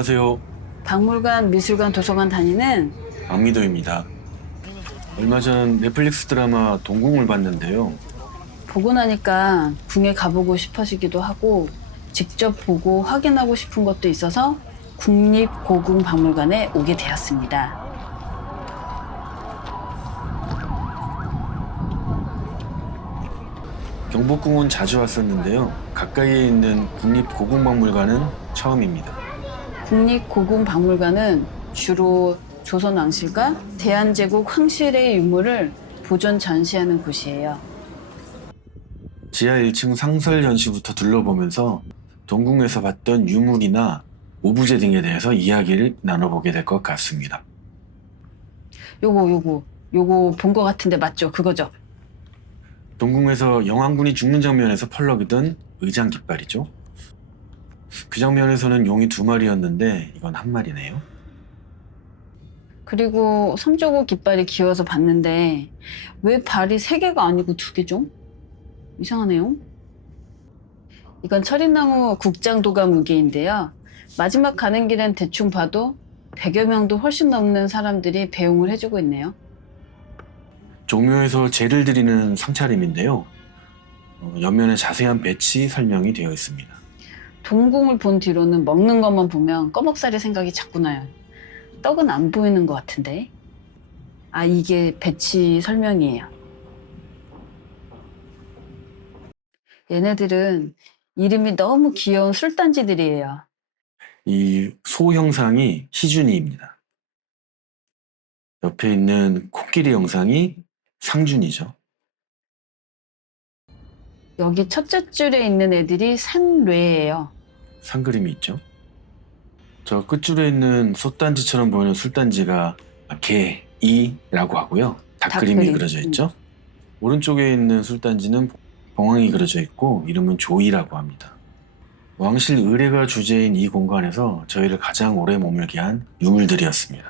안녕하세요. 박물관, 미술관, 도서관 다니는 박미도입니다. 얼마 전 넷플릭스 드라마 동궁을 봤는데요. 보고 나니까 궁에 가보고 싶어지기도 하고 직접 보고 확인하고 싶은 것도 있어서 국립고궁박물관에 오게 되었습니다. 경복궁은 자주 왔었는데요. 가까이에 있는 국립고궁박물관은 처음입니다. 국립고궁박물관은 주로 조선 왕실과 대한제국 황실의 유물을 보존 전시하는 곳이에요. 지하 1층 상설 전시부터 둘러보면서 동궁에서 봤던 유물이나 오브제 등에 대해서 이야기를 나눠보게 될 것 같습니다. 요거 본 것 같은데 맞죠? 그거죠? 동궁에서 영왕군이 죽는 장면에서 펄럭이던 의장 깃발이죠. 그 장면에서는 용이 2마리였는데 이건 1마리네요. 그리고 섬조고 깃발이 기어서 봤는데 왜 발이 3개가 아니고 2개죠? 이상하네요. 이건 철인나무 국장도가 무기인데요. 마지막 가는 길엔 대충 봐도 100여 명도 훨씬 넘는 사람들이 배웅을 해주고 있네요. 종묘에서 제를 드리는 상차림인데요. 옆면에 자세한 배치 설명이 되어 있습니다. 동궁을 본 뒤로는 먹는 것만 보면 꺼먹살이 생각이 자꾸 나요. 떡은 안 보이는 것 같은데. 아, 이게 배치 설명이에요. 얘네들은 이름이 너무 귀여운 술단지들이에요. 이 소 형상이 희준이입니다. 옆에 있는 코끼리 형상이 상준이죠. 여기 첫째 줄에 있는 애들이 산뢰예요. 상그림이 있죠. 저 끝줄에 있는 솥단지처럼 보이는 술단지가 개이라고 하고요. 닭그림이 닭그림. 그려져 있죠. 오른쪽에 있는 술단지는 봉황이 그려져 있고 이름은 조이라고 합니다. 왕실 의례가 주제인 이 공간에서 저희를 가장 오래 머물게 한 유물들이었습니다.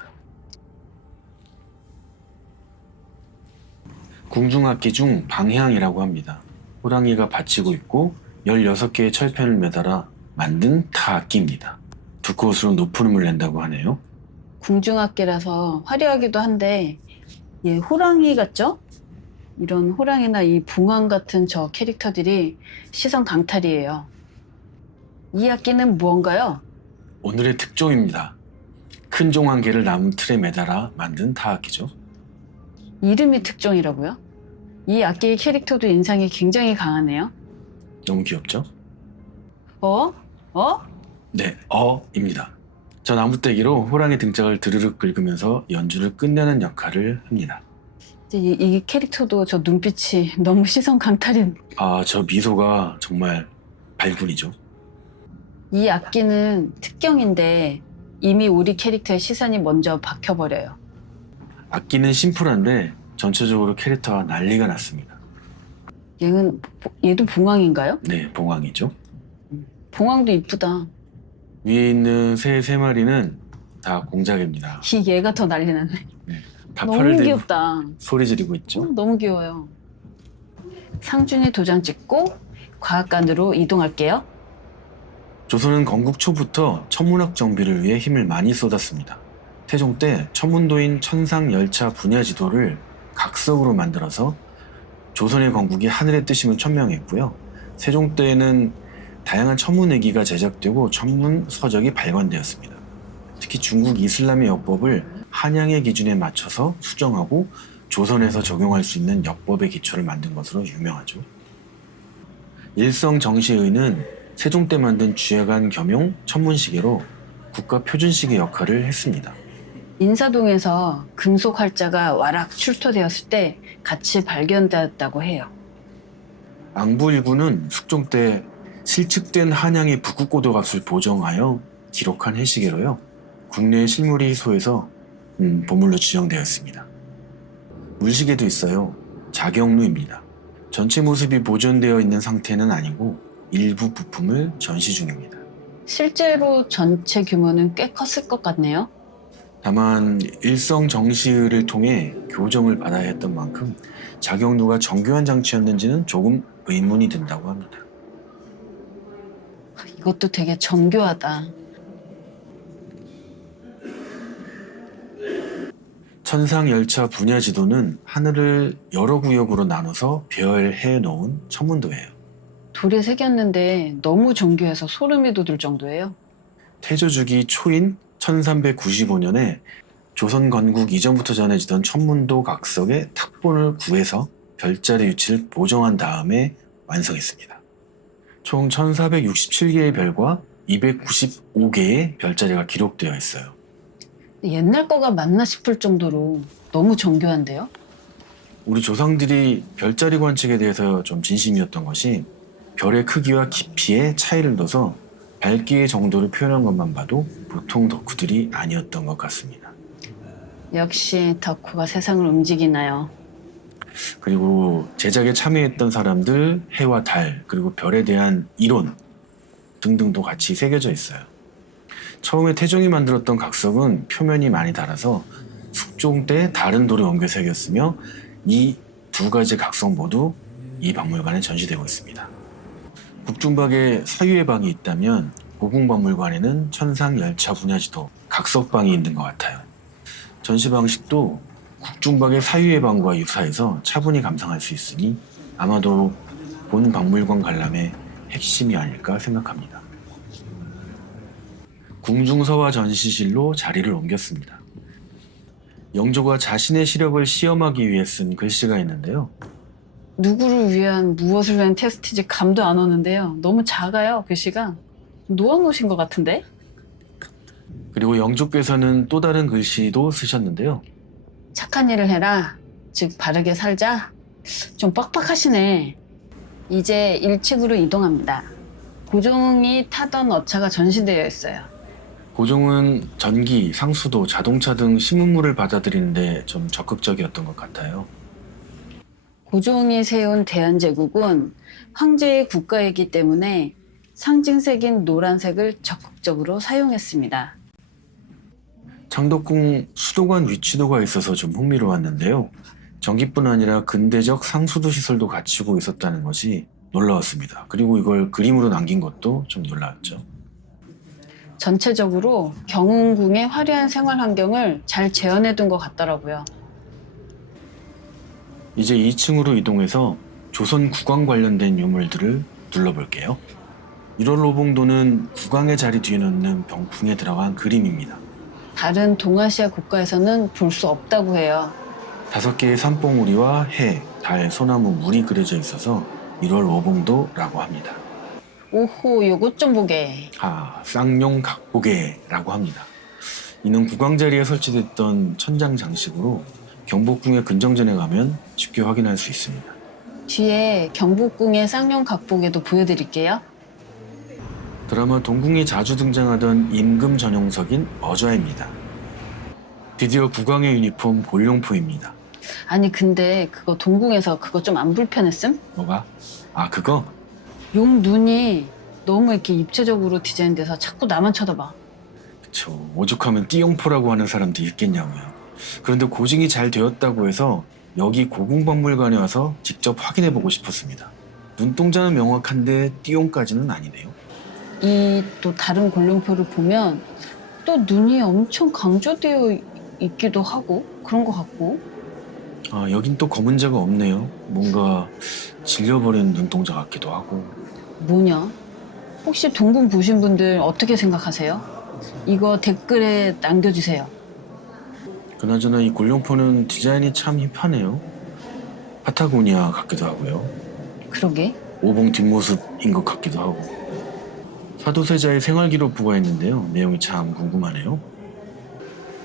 궁중악기 중 방향이라고 합니다. 호랑이가 받치고 있고 16개의 철편을 매달아 만든 타악기입니다. 두꺼울수록 높은 음을 낸다고 하네요. 궁중악기라서 화려하기도 한데 얘 호랑이 같죠? 이런 호랑이나 이 봉황 같은 저 캐릭터들이 시선 강탈이에요. 이 악기는 무언가요? 오늘의 특종입니다. 큰 종 1개를 나무 틀에 매달아 만든 타악기죠. 이름이 특종이라고요? 이 악기의 캐릭터도 인상이 굉장히 강하네요. 너무 귀엽죠? 어? 네, 어입니다. 저 나무떼기로 호랑이 등짝을 드르륵 긁으면서 연주를 끝내는 역할을 합니다. 이제 이 캐릭터도 저 눈빛이 너무 시선 강탈인. 아, 저 미소가 정말 발군이죠. 이 악기는 특경인데 이미 우리 캐릭터의 시선이 먼저 박혀버려요. 악기는 심플한데 전체적으로 캐릭터가 난리가 났습니다. 얘도 봉황인가요? 네, 봉황이죠. 봉황도 이쁘다. 위에 있는 새 3마리는 다 공작입니다. 얘가 더 난리 났네. 네, 너무 다팔을 대고 귀엽다. 소리 지르고 있죠. 너무 귀여워요. 상준이 도장 찍고 과학관으로 이동할게요. 조선은 건국 초부터 천문학 정비를 위해 힘을 많이 쏟았습니다. 태종 때 천문도인 천상열차 분야 지도를 각석으로 만들어서 조선의 건국이 하늘의 뜻임을 천명했고요. 세종 때에는 다양한 천문회기가 제작되고 천문 서적이 발간되었습니다. 특히 중국 이슬람의 역법을 한양의 기준에 맞춰서 수정하고 조선에서 적용할 수 있는 역법의 기초를 만든 것으로 유명하죠. 일성정시의는 세종 때 만든 주야간 겸용 천문시계로 국가 표준시계 역할을 했습니다. 인사동에서 금속 활자가 와락 출토되었을 때 같이 발견되었다고 해요. 앙부 일부는 숙종 때 실측된 한양의 북극고도 값을 보정하여 기록한 해시계로요. 국내의 실물이 희소해서 보물로 지정되어 있습니다. 물시계도 있어요. 자경루입니다. 전체 모습이 보존되어 있는 상태는 아니고 일부 부품을 전시 중입니다. 실제로 전체 규모는 꽤 컸을 것 같네요. 다만 일성정시를 통해 교정을 받아야 했던 만큼 자경루가 정교한 장치였는지는 조금 의문이 든다고 합니다. 이것도 되게 정교하다. 천상열차 분야지도는 하늘을 여러 구역으로 나눠서 배열해 놓은 천문도예요. 돌에 새겼는데 너무 정교해서 소름이 돋을 정도예요. 태조주기 초인 1395년에 조선 건국 이전부터 전해지던 천문도 각석의 탁본을 구해서 별자리 위치를 보정한 다음에 완성했습니다. 총 1467개의 별과 295개의 별자리가 기록되어 있어요. 옛날 거가 맞나 싶을 정도로 너무 정교한데요? 우리 조상들이 별자리 관측에 대해서 좀 진심이었던 것이 별의 크기와 깊이에 차이를 둬서 밝기의 정도를 표현한 것만 봐도 보통 덕후들이 아니었던 것 같습니다. 역시 덕후가 세상을 움직이나요? 그리고 제작에 참여했던 사람들, 해와 달, 그리고 별에 대한 이론 등등도 같이 새겨져 있어요. 처음에 태종이 만들었던 각석은 표면이 많이 닳아서 숙종 때 다른 돌에 옮겨 새겼으며 이 두 가지 각석 모두 이 박물관에 전시되고 있습니다. 국중박에 사유의 방이 있다면 고궁박물관에는 천상열차 분야지도 각석방이 있는 것 같아요. 전시 방식도 국중박의 사유의 방과 유사해서 차분히 감상할 수 있으니 아마도 본 박물관 관람의 핵심이 아닐까 생각합니다. 궁중서와 전시실로 자리를 옮겼습니다. 영조가 자신의 시력을 시험하기 위해 쓴 글씨가 있는데요. 누구를 위한 무엇을 위한 테스트인지 감도 안 오는데요. 너무 작아요, 글씨가. 놓아놓으신 것 같은데? 그리고 영조께서는 또 다른 글씨도 쓰셨는데요. 착한 일을 해라. 즉 바르게 살자. 좀 빡빡하시네. 이제 1층으로 이동합니다. 고종이 타던 어차가 전시되어 있어요. 고종은 전기, 상수도, 자동차 등 신문물을 받아들이는데 좀 적극적이었던 것 같아요. 고종이 세운 대한제국은 황제의 국가이기 때문에 상징색인 노란색을 적극적으로 사용했습니다. 창덕궁 수도관 위치도가 있어서 좀 흥미로웠는데요. 전기뿐 아니라 근대적 상수도 시설도 갖추고 있었다는 것이 놀라웠습니다. 그리고 이걸 그림으로 남긴 것도 좀 놀라웠죠. 전체적으로 경운궁의 화려한 생활 환경을 잘 재현해둔 것 같더라고요. 이제 2층으로 이동해서 조선 국왕 관련된 유물들을 둘러볼게요. 1월 오봉도는 국왕의 자리 뒤에 놓는 병풍에 들어간 그림입니다. 다른 동아시아 국가에서는 볼 수 없다고 해요. 5개의 산봉우리와 해, 달, 소나무, 물이 그려져 있어서 1월 오봉도라고 합니다. 오호, 요것 좀 보게. 쌍용 각보계라고 합니다. 이는 국왕 자리에 설치됐던 천장 장식으로 경복궁의 근정전에 가면 쉽게 확인할 수 있습니다. 뒤에 경복궁의 쌍용 각보게도 보여드릴게요. 드라마 동궁에 자주 등장하던 임금 전용석인 어좌입니다. 드디어 국왕의 유니폼 볼룡포입니다. 아니 근데 그거 동궁에서 그거 좀 안 불편했음? 뭐가? 그거? 용 눈이 너무 이렇게 입체적으로 디자인돼서 자꾸 나만 쳐다봐. 그쵸. 오죽하면 띠용포라고 하는 사람도 있겠냐고요. 그런데 고증이 잘 되었다고 해서 여기 고궁박물관에 와서 직접 확인해보고 싶었습니다. 눈동자는 명확한데 띠용까지는 아니네요. 이 또 다른 골룡표를 보면 또 눈이 엄청 강조되어 있기도 하고 그런 것 같고. 여긴 또 검은자가 없네요. 뭔가 질려버린 눈동자 같기도 하고. 뭐냐? 혹시 동궁 보신 분들 어떻게 생각하세요? 이거 댓글에 남겨주세요. 그나저나 이 골룡포는 디자인이 참 힙하네요. 파타고니아 같기도 하고요. 그러게. 오봉 뒷모습인 것 같기도 하고. 사도세자의 생활기록부가 있는데요. 내용이 참 궁금하네요.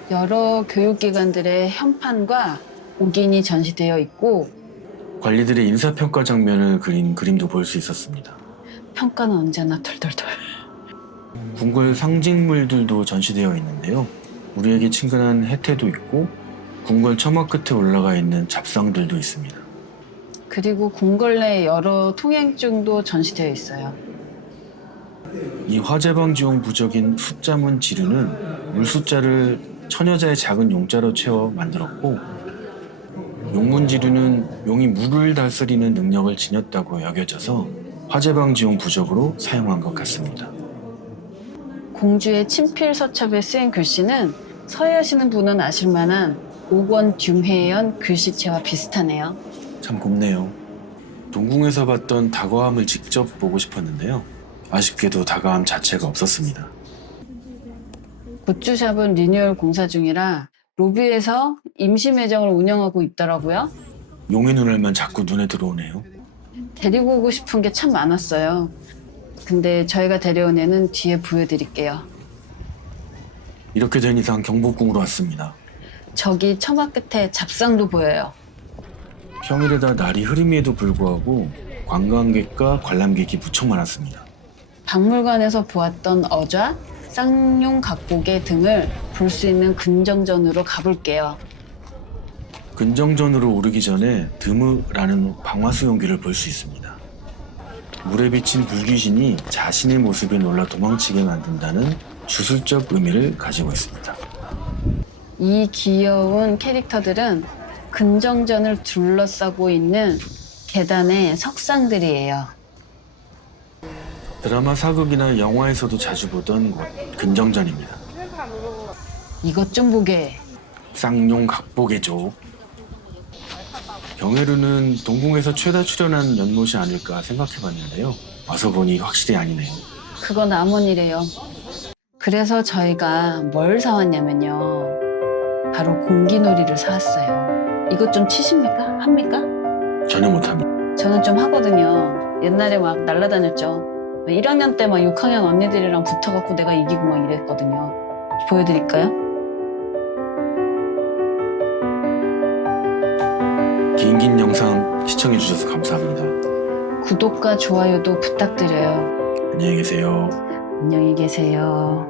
여러 교육기관들의 현판과 옥인이 전시되어 있고 관리들의 인사평가 장면을 그린 그림도 볼 수 있었습니다. 평가는 언제나 덜덜덜. 궁궐 상징물들도 전시되어 있는데요. 우리에게 친근한 해태도 있고 궁궐 처마 끝에 올라가 있는 잡상들도 있습니다. 그리고 궁궐 내 여러 통행증도 전시되어 있어요. 이 화재방지용 부적인 숫자문 지류는 물숫자를 처녀자의 작은 용자로 채워 만들었고 용문 지류는 용이 물을 다스리는 능력을 지녔다고 여겨져서 화재방지용 부적으로 사용한 것 같습니다. 공주의 친필 서첩에 쓰인 글씨는 서해하시는 분은 아실 만한 옥원 듀메연 글씨체와 비슷하네요. 참 곱네요. 동궁에서 봤던 다과함을 직접 보고 싶었는데요. 아쉽게도 다과함 자체가 없었습니다. 굿즈샵은 리뉴얼 공사 중이라 로비에서 임시 매장을 운영하고 있더라고요. 용의 눈알만 자꾸 눈에 들어오네요. 데리고 오고 싶은 게 참 많았어요. 근데 저희가 데려온 애는 뒤에 보여드릴게요. 이렇게 된 이상 경복궁으로 왔습니다. 저기 처마 끝에 잡상도 보여요. 평일에다 날이 흐림에도 불구하고 관광객과 관람객이 무척 많았습니다. 박물관에서 보았던 어좌, 쌍용 각고개 등을 볼 수 있는 근정전으로 가볼게요. 근정전으로 오르기 전에 드무라는 방화수용기를 볼 수 있습니다. 물에 비친 불귀신이 자신의 모습에 놀라 도망치게 만든다는 주술적 의미를 가지고 있습니다. 이 귀여운 캐릭터들은 근정전을 둘러싸고 있는 계단의 석상들이에요. 드라마 사극이나 영화에서도 자주 보던 곳 근정전입니다. 이것 좀 보게. 쌍용 각보개죠. 경혜루는 동궁에서 최다 출연한 연못이 아닐까 생각해봤는데요. 와서 보니 확실히 아니네요. 그건 암원이래요. 그래서 저희가 뭘 사왔냐면요. 바로 공기놀이를 사왔어요. 이것 좀 치십니까? 합니까? 전혀 못합니다. 저는 좀 하거든요. 옛날에 막 날라다녔죠. 1학년 때 막 6학년 언니들이랑 붙어갖고 내가 이기고 막 이랬거든요. 보여드릴까요? 긴 영상 시청해주셔서 감사합니다. 구독과 좋아요도 부탁드려요. 안녕히 계세요. 안녕히 계세요.